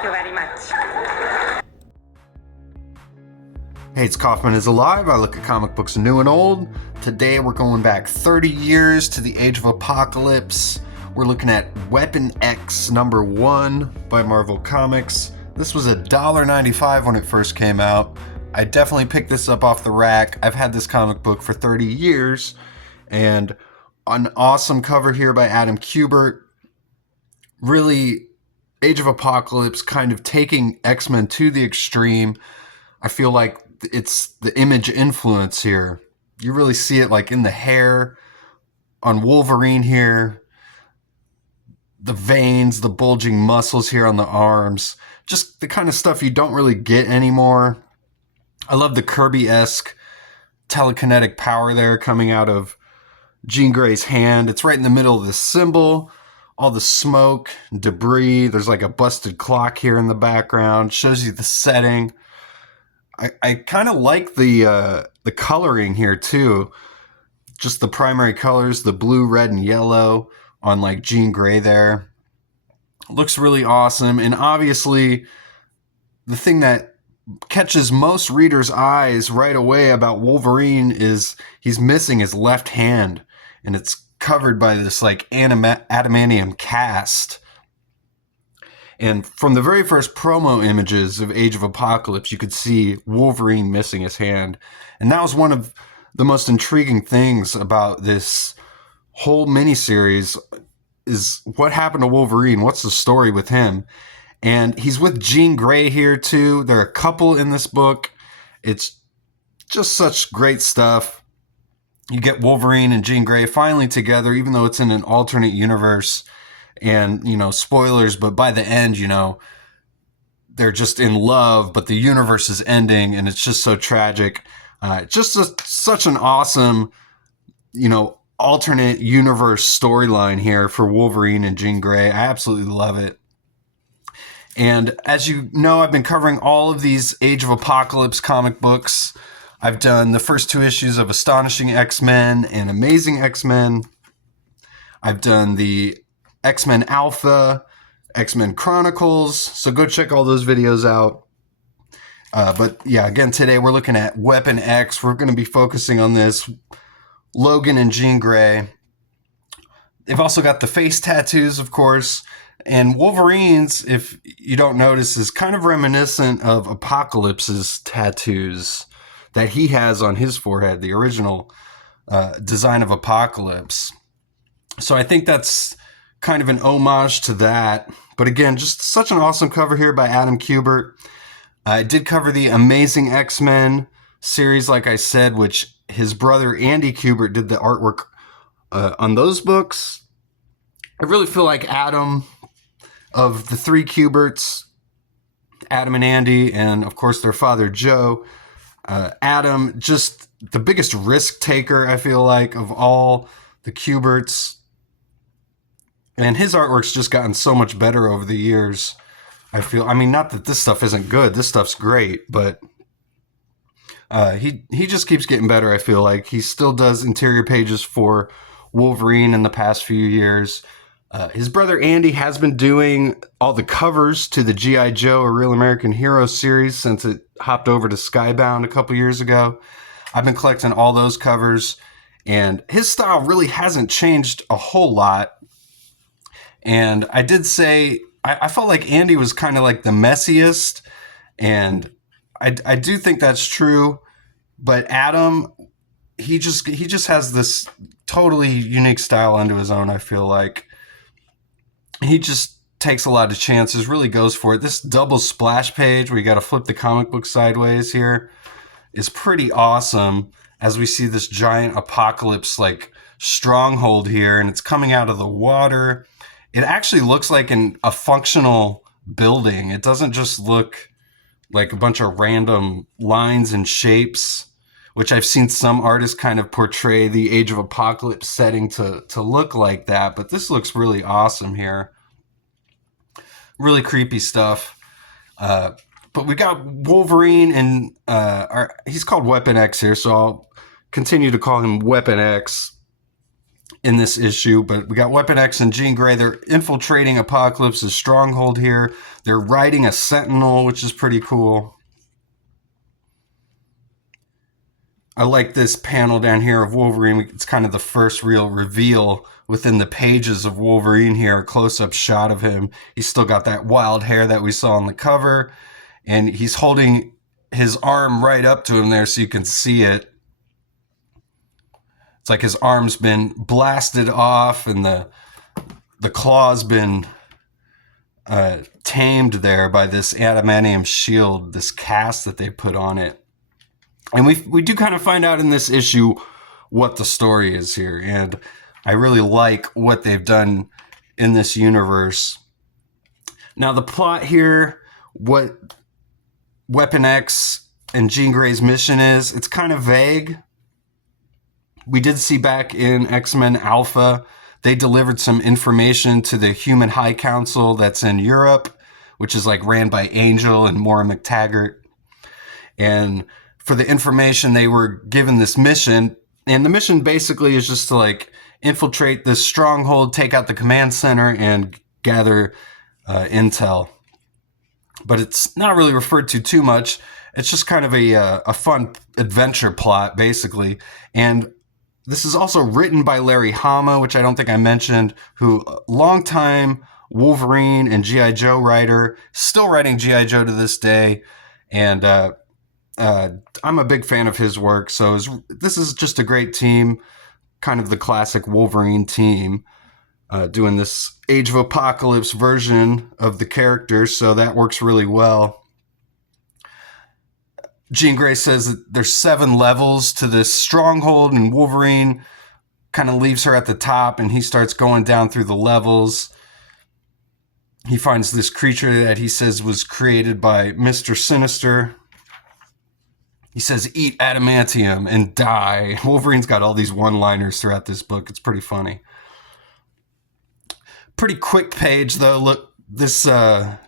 Thank you very much. Hey, it's Kaufman is Alive. I look at comic books new and old. Today we're going back 30 years to the Age of Apocalypse. We're looking at Weapon X #1 by Marvel Comics. This was $1.95 when it first came out. I definitely picked this up off the rack. I've had this comic book for 30 years. And an awesome cover here by Adam Kubert. Really, Age of Apocalypse kind of taking X-Men to the extreme. I feel like it's the Image influence here. You really see it like in the hair on Wolverine here, the veins, the bulging muscles here on the arms, just the kind of stuff you don't really get anymore. I love the Kirby-esque telekinetic power there coming out of Jean Grey's hand. It's right in the middle of the symbol. All the smoke, debris. There's like a busted clock here in the background. Shows you the setting. I kind of like the coloring here too. Just the primary colors, the blue, red, and yellow on like Jean Grey there. Looks really awesome. And obviously, the thing that catches most readers' eyes right away about Wolverine is he's missing his left hand. And it's covered by this like adamantium cast. And from the very first promo images of Age of Apocalypse, you could see Wolverine missing his hand. And that was one of the most intriguing things about this whole miniseries is what happened to Wolverine? What's the story with him? And he's with Jean Grey here too. They're a couple in this book. It's just such great stuff. You get Wolverine and Jean Grey finally together, even though it's in an alternate universe. And, you know, spoilers, but by the end, you know, they're just in love, but the universe is ending, and it's just so tragic. Such an awesome, you know, alternate universe storyline here for Wolverine and Jean Grey. I absolutely love it. And as you know, I've been covering all of these Age of Apocalypse comic books. I've done the first 2 issues of Astonishing X-Men and Amazing X-Men. I've done the X-Men Alpha, X-Men Chronicles, so go check all those videos out. But yeah, again, today we're looking at Weapon X. We're going to be focusing on this, Logan and Jean Grey. They've also got the face tattoos, of course, and Wolverine's, if you don't notice, is kind of reminiscent of Apocalypse's tattoos that he has on his forehead, the original design of Apocalypse. So I think that's kind of an homage to that. But again, just such an awesome cover here by Adam Kubert. I did cover the Amazing X-Men series, like I said, which his brother Andy Kubert did the artwork on those books. I really feel like Adam, of the 3 Kuberts, Adam and Andy, and of course their father Joe, Adam, just the biggest risk taker, I feel like, of all the Kuberts. And his artwork's just gotten so much better over the years. I mean, not that this stuff isn't good. This stuff's great, but he just keeps getting better, I feel like. He still does interior pages for Wolverine in the past few years. His brother Andy has been doing all the covers to the G.I. Joe, A Real American Hero series since it hopped over to Skybound a couple years ago. I've been collecting all those covers, and his style really hasn't changed a whole lot. And I did say, I felt like Andy was kind of like the messiest, and I do think that's true. But Adam, he just has this totally unique style unto his own, I feel like. He just takes a lot of chances, really goes for it. This double splash page where you got to flip the comic book sideways here is pretty awesome, as we see this giant apocalypse like stronghold here, and it's coming out of the water. It actually looks like a functional building. It doesn't just look like a bunch of random lines and shapes, which I've seen some artists kind of portray the Age of Apocalypse setting to look like that. But this looks really awesome here. Really creepy stuff. But we got Wolverine, and he's called Weapon X here, so I'll continue to call him Weapon X. in this issue, but we got Weapon X and Jean Grey. They're infiltrating Apocalypse's stronghold here. They're riding a Sentinel, which is pretty cool. I like this panel down here of Wolverine. It's kind of the first real reveal within the pages of Wolverine here. A close-up shot of him. He's still got that wild hair that we saw on the cover, and he's holding his arm right up to him there so you can see it. It's like his arm's been blasted off and the claw's been tamed there by this adamantium shield, this cast that they put on it. And we do kind of find out in this issue what the story is here. And I really like what they've done in this universe. Now, the plot here, what Weapon X and Jean Grey's mission is, it's kind of vague. We did see back in X-Men Alpha, they delivered some information to the Human High Council that's in Europe, which is like ran by Angel and Moira McTaggart. And for the information, they were given this mission, and the mission basically is just to like infiltrate this stronghold, take out the command center, and gather intel. But it's not really referred to too much. It's just kind of a fun adventure plot, basically. And this is also written by Larry Hama, which I don't think I mentioned, who longtime Wolverine and G.I. Joe writer, still writing G.I. Joe to this day. And I'm a big fan of his work, so this is just a great team, kind of the classic Wolverine team, doing this Age of Apocalypse version of the characters, so that works really well. Jean Grey says that there's 7 levels to this stronghold, and Wolverine kind of leaves her at the top, and he starts going down through the levels. He finds this creature that he says was created by Mr. Sinister. He says, eat adamantium and die. Wolverine's got all these one-liners throughout this book. It's pretty funny. Pretty quick page, though. Look, this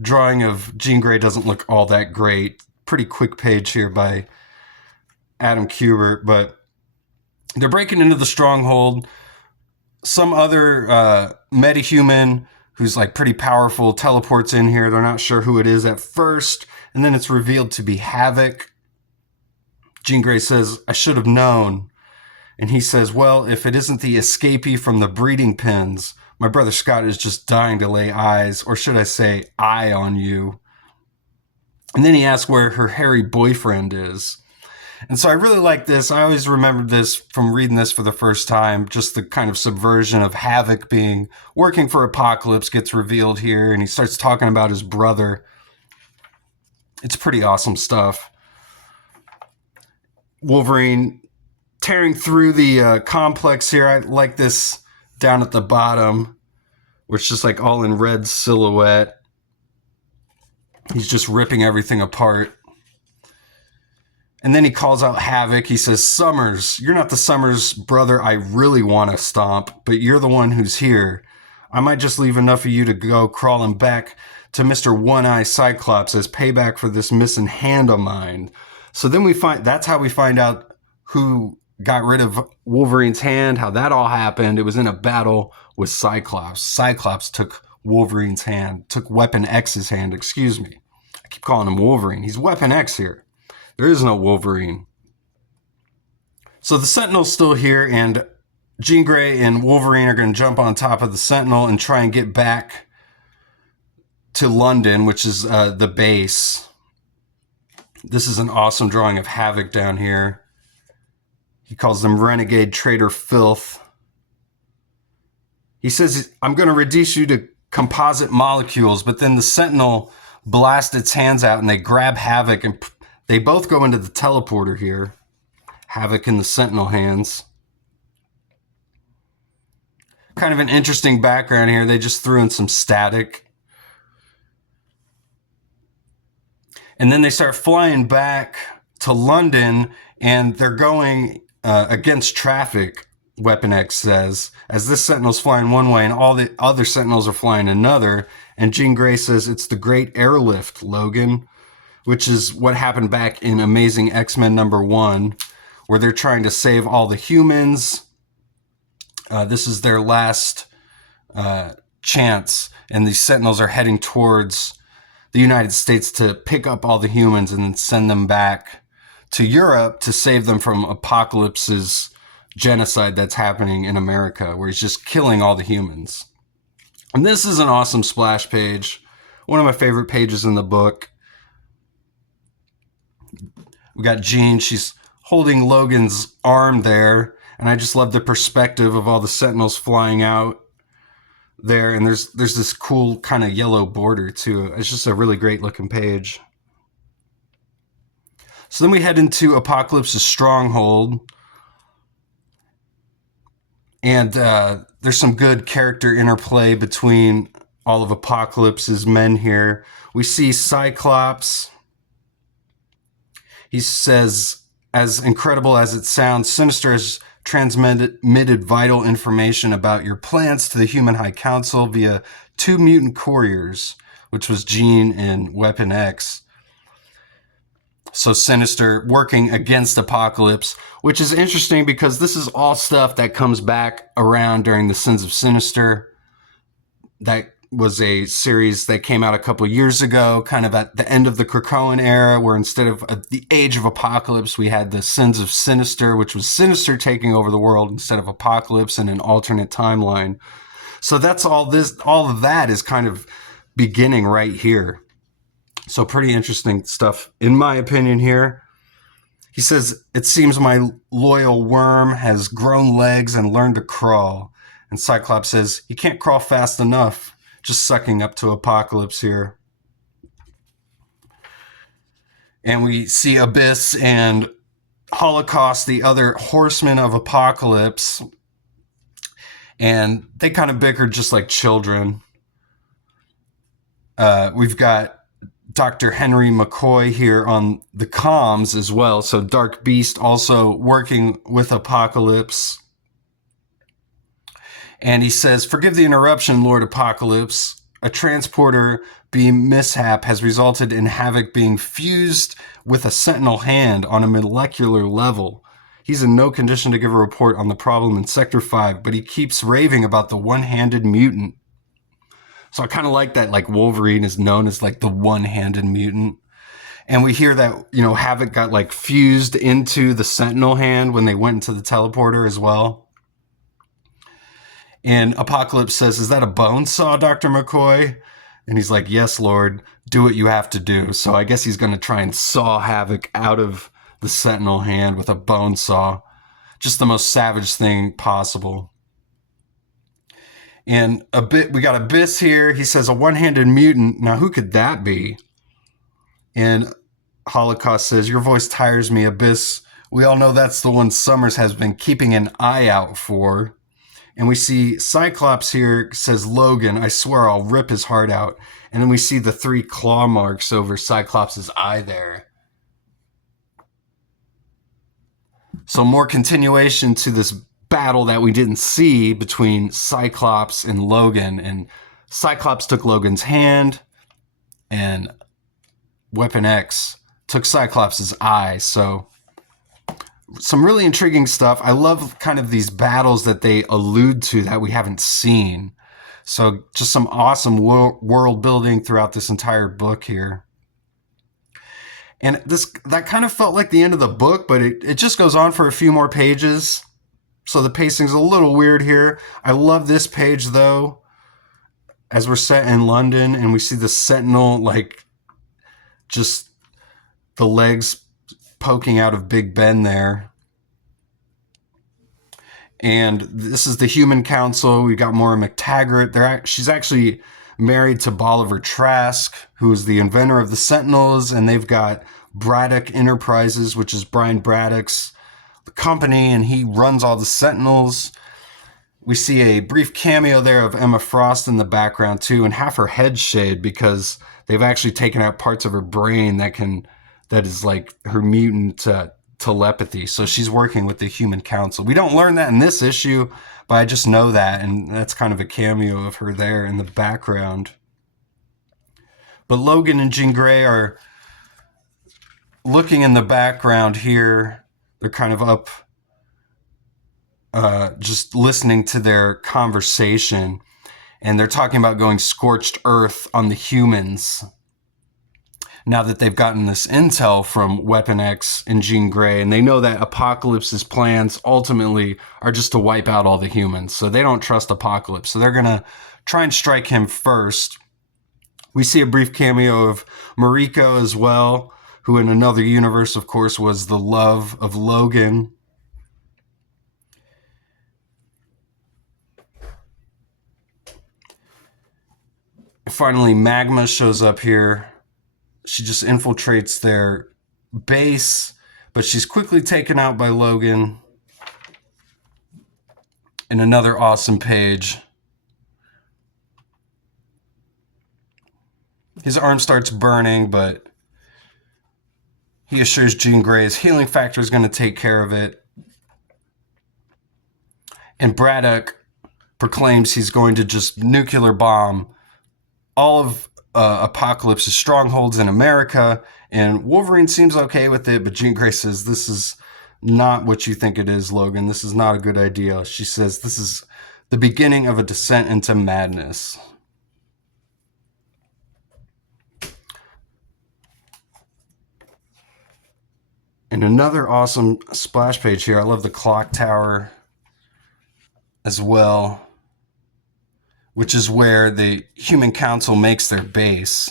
drawing of Jean Grey doesn't look all that great. Pretty quick page here by Adam Kubert, but they're breaking into the stronghold. Some other metahuman who's like pretty powerful teleports in here. They're not sure who it is at first, and then it's revealed to be Havoc. Jean Grey says, I should have known. And he says, well, if it isn't the escapee from the breeding pens, my brother Scott is just dying to lay eyes, or should I say, eye on you. And then he asks where her hairy boyfriend is. And so I really like this. I always remembered this from reading this for the first time, just the kind of subversion of Havoc being working for Apocalypse gets revealed here, and he starts talking about his brother. It's pretty awesome stuff. Wolverine tearing through the complex here. I like this down at the bottom, where it's just like all in red silhouette. He's just ripping everything apart. And then he calls out Havoc. He says, Summers, you're not the Summers brother I really want to stomp, but you're the one who's here. I might just leave enough of you to go crawling back to Mr. One-Eye Cyclops as payback for this missing hand of mine. So then that's how we find out who got rid of Wolverine's hand, how that all happened. It was in a battle with Cyclops. Cyclops took Wolverine's hand, took Weapon X's hand, excuse me. I keep calling him Wolverine. He's Weapon X here. There is no Wolverine. So the Sentinel's still here, and Jean Grey and Wolverine are going to jump on top of the Sentinel and try and get back to London, which is the base. This is an awesome drawing of Havoc down here. He calls them renegade traitor filth. He says, I'm going to reduce you to composite molecules, but then the Sentinel blasts its hands out and they grab Havoc, and they both go into the teleporter here. Havoc in the Sentinel hands. Kind of an interesting background here. They just threw in some static. And then they start flying back to London, and they're going against traffic, Weapon X says, as this Sentinel's flying one way and all the other Sentinels are flying another. And Jean Grey says, it's the great airlift, Logan, which is what happened back in Amazing X-Men #1, where they're trying to save all the humans. This is their last chance, and these Sentinels are heading towards the United States to pick up all the humans and then send them back to Europe to save them from Apocalypse's genocide that's happening in America, where he's just killing all the humans. And this is an awesome splash page, one of my favorite pages in the book. We got Jean, she's holding Logan's arm there, and I just love the perspective of all the Sentinels flying out there, and there's this cool kind of yellow border too. It's just a really great looking page. So then we head into Apocalypse's stronghold, and there's some good character interplay between all of Apocalypse's men here. We see Cyclops. He says, as incredible as it sounds, Sinister has transmitted vital information about your plans to the Human High Council via 2 mutant couriers, which was Jean and Weapon X. So Sinister working against Apocalypse, which is interesting because this is all stuff that comes back around during the Sins of Sinister. That was a series that came out a couple years ago, kind of at the end of the Krakoan era, where instead of the Age of Apocalypse, we had the Sins of Sinister, which was Sinister taking over the world instead of Apocalypse in an alternate timeline. So that's all of that is kind of beginning right here. So pretty interesting stuff, in my opinion, here. He says, it seems my loyal worm has grown legs and learned to crawl. And Cyclops says, he can't crawl fast enough. Just sucking up to Apocalypse here. And we see Abyss and Holocaust, the other horsemen of Apocalypse. And they kind of bicker just like children. We've got Dr. Henry McCoy here on the comms as well. So Dark Beast also working with Apocalypse. And he says, forgive the interruption, Lord Apocalypse. A transporter beam mishap has resulted in Havoc being fused with a Sentinel hand on a molecular level. He's in no condition to give a report on the problem in Sector 5, but he keeps raving about the one-handed mutant. So I kind of like that, like Wolverine is known as like the one-handed mutant. And we hear that, Havoc got like fused into the Sentinel hand when they went into the teleporter as well. And Apocalypse says, is that a bone saw, Dr. McCoy? And he's like, yes, Lord, do what you have to do. So I guess he's going to try and saw Havoc out of the Sentinel hand with a bone saw. Just the most savage thing possible. And we got Abyss here. He says, a one-handed mutant. Now, who could that be? And Holocaust says, your voice tires me, Abyss. We all know that's the one Summers has been keeping an eye out for. And we see Cyclops here says, Logan, I swear I'll rip his heart out. And then we see the 3 claw marks over Cyclops' eye there. So more continuation to this battle that we didn't see between Cyclops and Logan. And Cyclops took Logan's hand, and Weapon X took Cyclops' eye. So some really intriguing stuff. I love kind of these battles that they allude to that we haven't seen. So just some awesome world building throughout this entire book here. And that kind of felt like the end of the book, but it just goes on for a few more pages. So the pacing's a little weird here. I love this page though, as we're set in London and we see the Sentinel, like just the legs poking out of Big Ben there. And this is the Human Council. We got Moira McTaggart. She's actually married to Bolivar Trask, who is the inventor of the Sentinels, and they've got Braddock Enterprises, which is Brian Braddock's company, and he runs all the Sentinels. We see a brief cameo there of Emma Frost in the background too, and half her head shaved because they've actually taken out parts of her brain that is like her mutant telepathy. So she's working with the Human Council. We don't learn that in this issue, but I just know that, and that's kind of a cameo of her there in the background. But Logan and Jean Grey are looking in the background here. They're kind of up just listening to their conversation, and they're talking about going scorched earth on the humans now that they've gotten this intel from Weapon X and Jean Grey, and they know that Apocalypse's plans ultimately are just to wipe out all the humans. So they don't trust Apocalypse. So they're going to try and strike him first. We see a brief cameo of Mariko as well, who in another universe, of course, was the love of Logan. Finally, Magma shows up here. She just infiltrates their base, but she's quickly taken out by Logan. In another awesome page, his arm starts burning, but he assures Jean Grey his healing factor is going to take care of it. And Braddock proclaims he's going to just nuclear bomb all of Apocalypse's strongholds in America, and Wolverine seems okay with it, but Jean Grey says, this is not what you think it is, Logan. This is not a good idea. She says this is the beginning of a descent into madness. And another awesome splash page here. I love the clock tower as well, which is where the Human Council makes their base.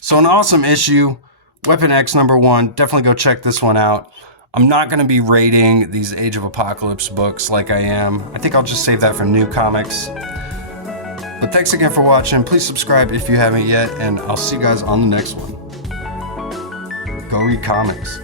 So an awesome issue, Weapon X #1. Definitely go check this one out. I'm not going to be rating these Age of Apocalypse books like I am. I think I'll just save that for new comics. But thanks again for watching. Please subscribe if you haven't yet, and I'll see you guys on the next one. Go read comics.